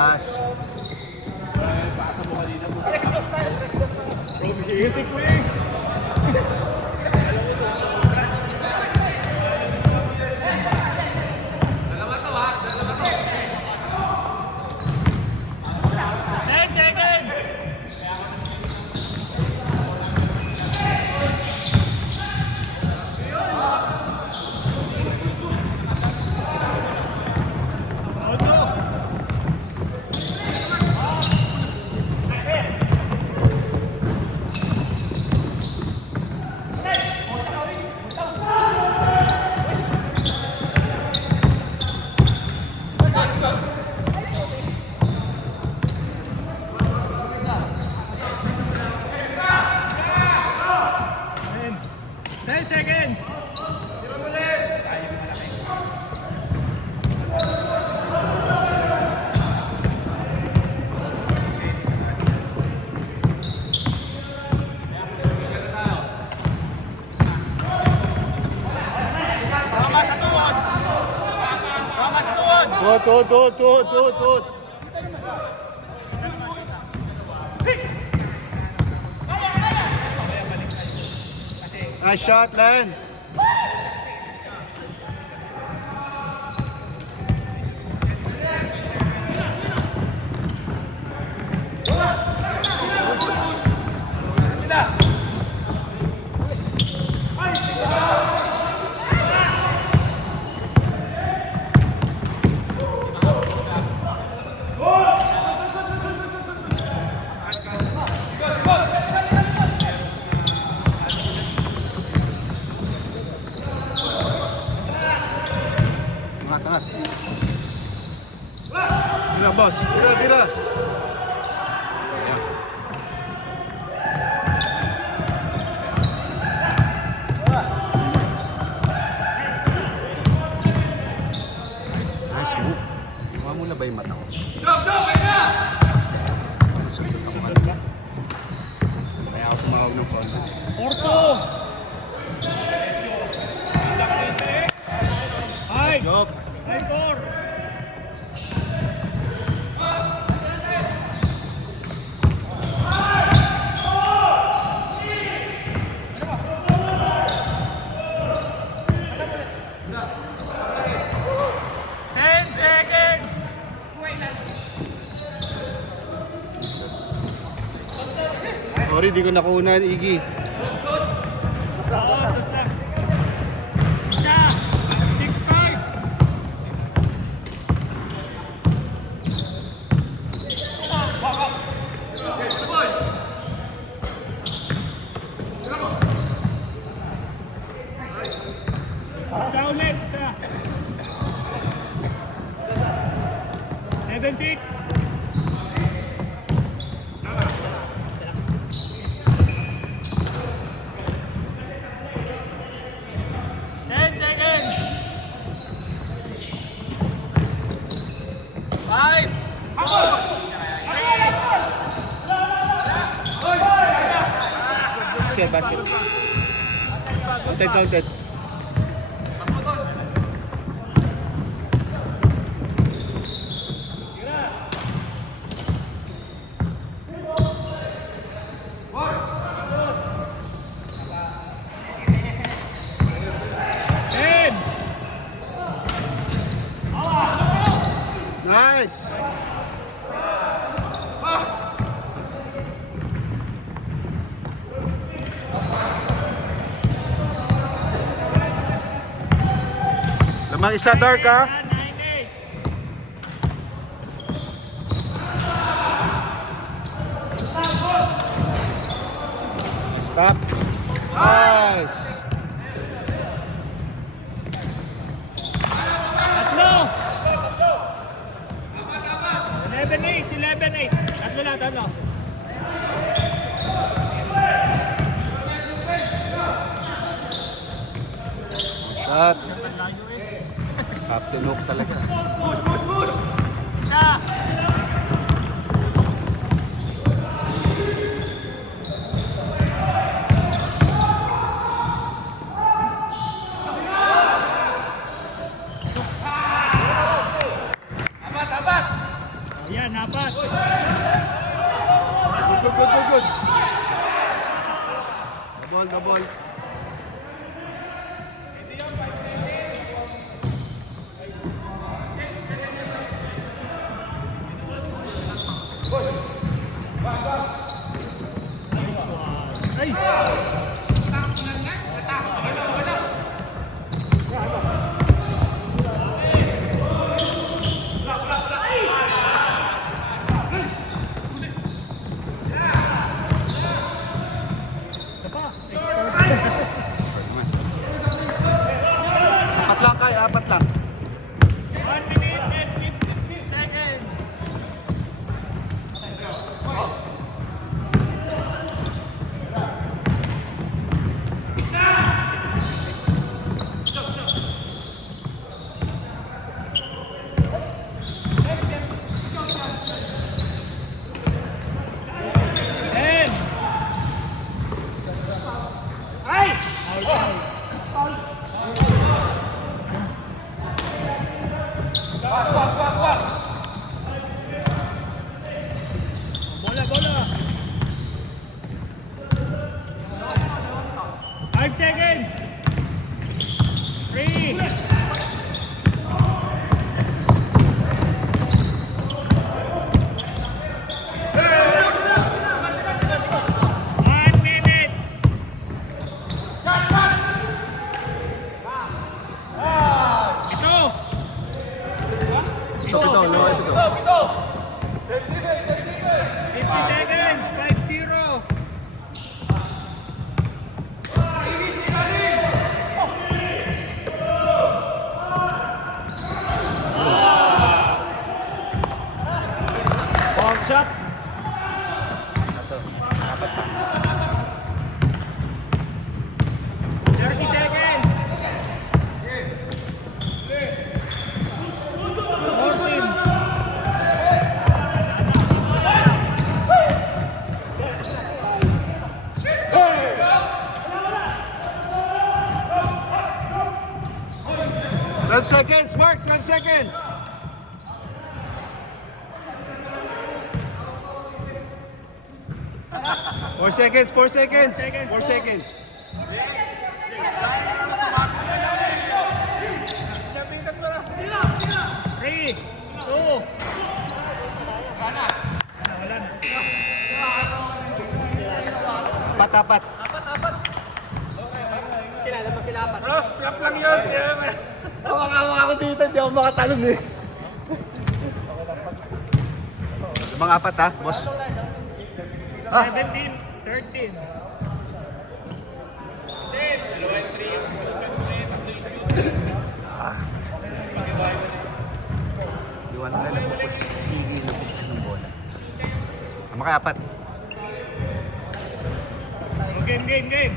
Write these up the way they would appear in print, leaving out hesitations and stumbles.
Taas. Pasa mo kanina po. Hihitik mo eh. Tut. Nice shot, Len. Angat. Tira, boss. Tira. Nice move. Kuha mo na ba yung mata ko? Masakit ako kanina. Kaya ako tumawag ng foul. Porto! Ay! Job! Ay, Tor! Sorry, di ko nakuha, Iggy. Isa ulit, isa. 7-6. Basket. Counted. Nice. Lamang isa, Dark, ha? Stop. Nice. Tatlo. 11-8. Tatlo lang, tatlo. Shot. Captain Hook talaga. Isa. Abat. Ayan, apat lang. 1 minute and 15 seconds. Ten. Ay! Bola, bola. 5 seconds. 3. One minute. Ito. Pito, laway pito. 50 seconds. 5-0. Bomb shot. 30 seconds. 14. Twelve seconds, Mark. 12 seconds. Four seconds. 4 seconds. 4 seconds. Three, two. Wala na. Apat. Flap lang yun. Hawa-hawa ako dito, hindi ako makatalon eh. Mga apat ha, boss. 17, 13. Iwan na lang boss. Sige na bukas ng bola. Mga apat. Oh, game.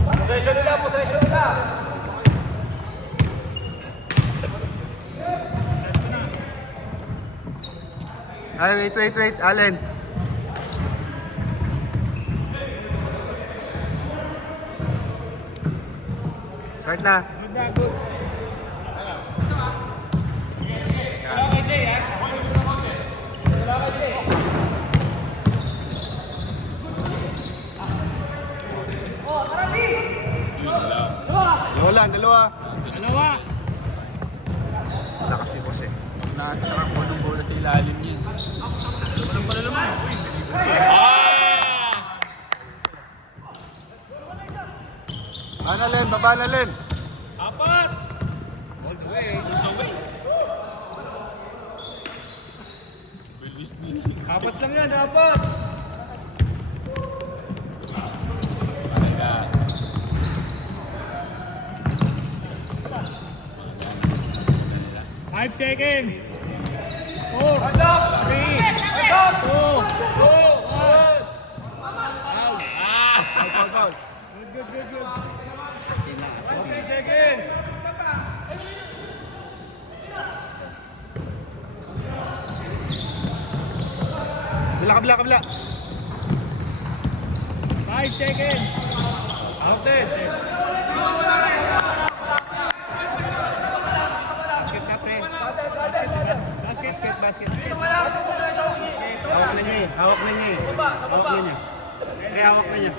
Possession nila. Ay, wait. Allen. Start na. Good na, good. Dalawa. Dalawa. Wala kasi boss eh. Nasa ko ng bola sa ilalim niya. Walang pala naman. Baba na Len. Apat! Apat lang yan, apat! 5 seconds. 4, 3, 2, 1. Foul. Good. 3 seconds! Kabila. 5 seconds. Outage! Basket na pre. Basket. Basket. Hawak na niya eh. Pre, hawak na niya.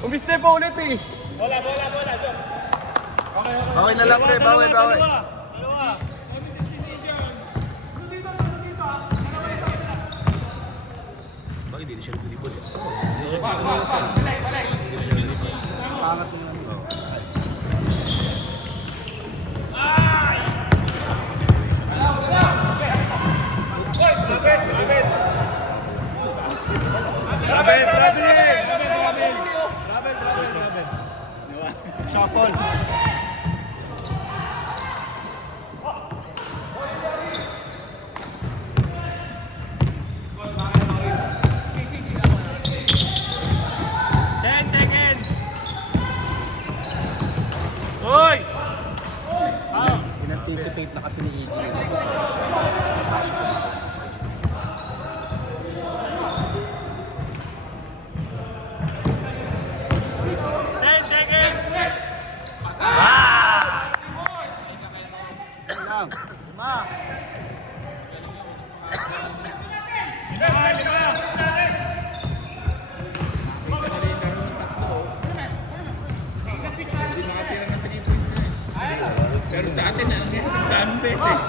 Umiste pa ulit eh! Bola, John. Baway na lang pre, baway. Bakit hindi siya nilipod? Pangat mo lang. Shuffle. Uy! In-anticipate na kasi ni EG. Lang. Pero sa atin, dami beses.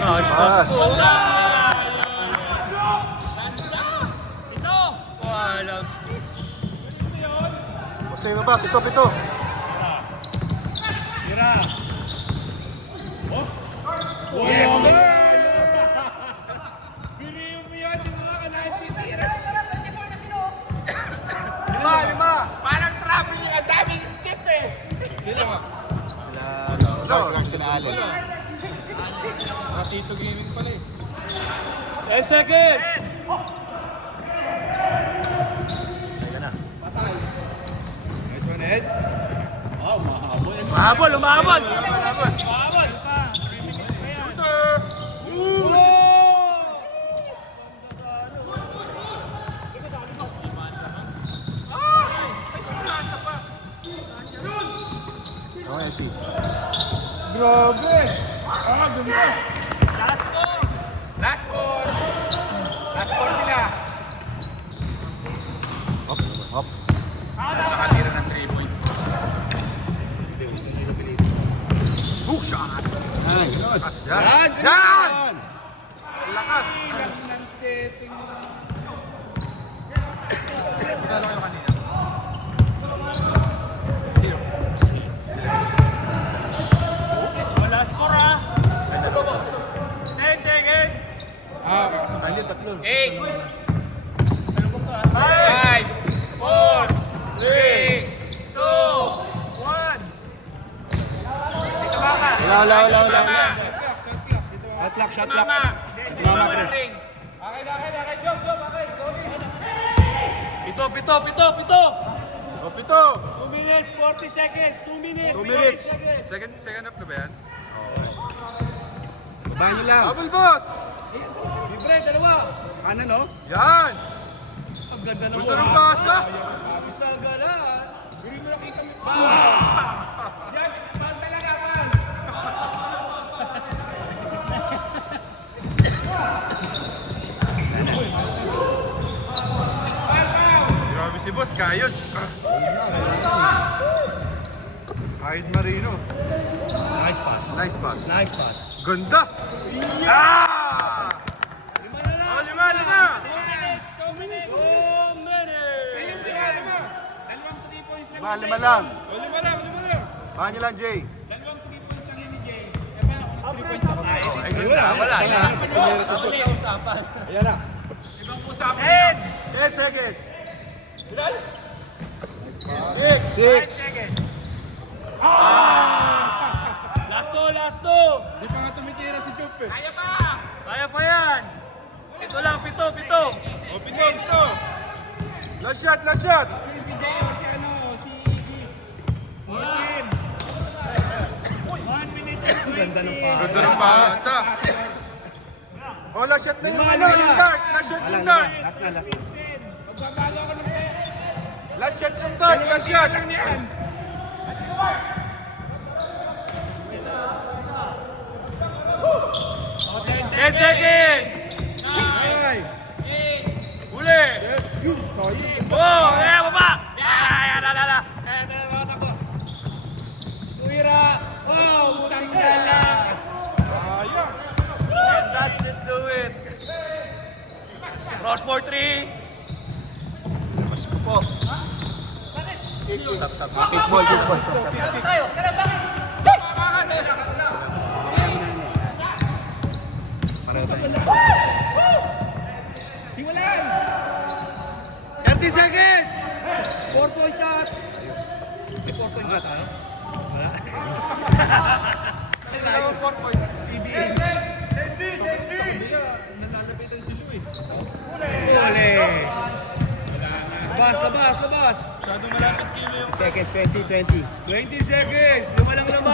Nice pass. Masaya mo ba? Pito. Tira! Yes, sir! Biriyo mo yan, di mo nga kanahin titira. Lima! Parang traveling, ang daming step eh! Sila nga? Sila Allen. Tito Gaming pala eh. 10 seconds! Nice one, Ed. Mahabol! Laban! Okay, see. Grabe! Ganda! Last four! Last four sila! Hop. Nakatira ng 3 points. Hook shot. Ay, ganun. Yan! Yan! Lakas! Ng teting. Magkala kayo kanina? Last four 10 seconds! Kakasakali, tatlo. 8 5 4 3 2 1 Wala. Mama! Shot clock. Mama! Mama, pre. Okay, job, okay, sorry. Pito! O, pito. 2 minutes, 40 seconds, 2 minutes. 2 minutes. Second up na ba yan? Babahan nyo lang. Double boss! Libre, dalawa. Kanan, no? Yan! Ang ganda ng Ganda ng pasa! Isa gala. Bili mo lang kita. Yan, bang talaga, bang. Grabe si boss, kayod. Kahit Marino. Nice pass. Nice pass. Nice pass. Ganda! Ah! Oh, lima na! 2 minutes. Ayun, lima. Dalawang 3 points lang. Ba, lima lang. Oh, lima lang. Bahan nyo lang, Jay. Dalawang 3 points lang yun ni Jay. Wala. Ayan na. Ibang usapan. 10 seconds. Ilan? 6. Last two. Di pa nga tumitira si Chop eh. Kaya pa! Kaya pa yan. Ito lang, pito. O, pito. Last shot. Si Jay o si ano, si EG. 1 minute and 20. Ganda ng pasa. Oh, last shot na yung ano, yung dart. Last shot yung dart. Last na. Magpapalo ako ng Last shot yung dart. Last shot. lang yan. 10 seconds! Uli. Oh! Baba! Tuwira! Wow! Sanggala! Sayang. Cross for 3. Mas po. Stop, stop. Hit ball, stop. Hiwalaan! 30 seconds! 4-point shot! May 4-point shot, ha? Wala? Kailangan 4 points. PBA. Nananapitan si Louie. Uli! Labas! Seconds, 20. 20 seconds! Luma lang naman!